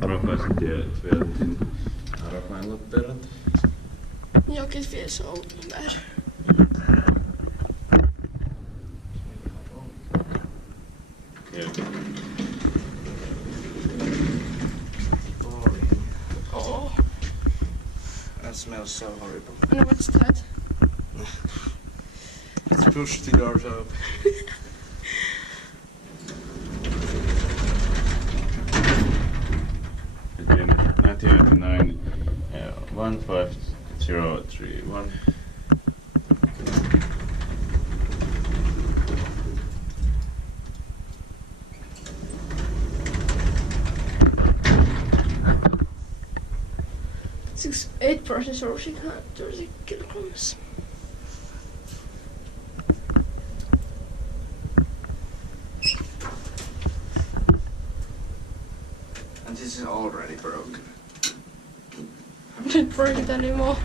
Harapaisentie 210 Harapainen Lappeenranta. I.G.V så där. Yeah. Oh. That smells so horrible. No, what's that? Let's push the doors open. Again, 1999, 15031. Six, 8% or 630 kilograms. And this is already broken. I didn't break it anymore.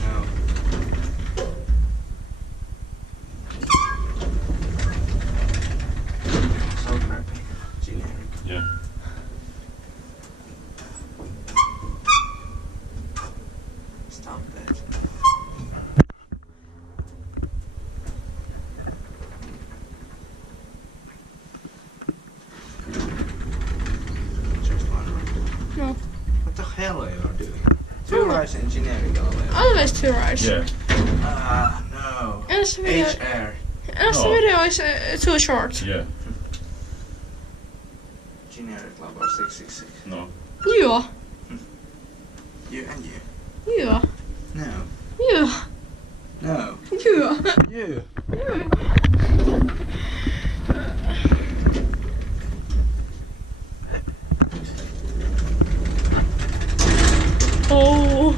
No. So crappy. Generic. Yeah. Stop that. Just one right. No. What the hell are you doing? Two rides engineering elevator. Always two rides. Yeah. No. Nästa video, HR. nästa video is too short. Yeah. Generic level 666. No. Joo. You and you. Joo. No. Joo. No. Joo. You. Oh.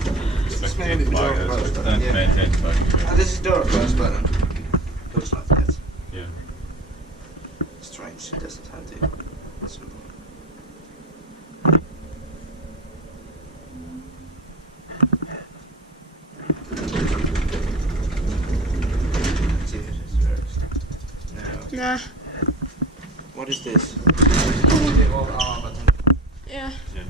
This may be the door close button. And Yeah. maintained by. This is door close button. Looks like that. Yeah. Strange. It doesn't have the symbol. See if it is reversed. No. Nah. What is this? The old R button. Yeah. Yeah.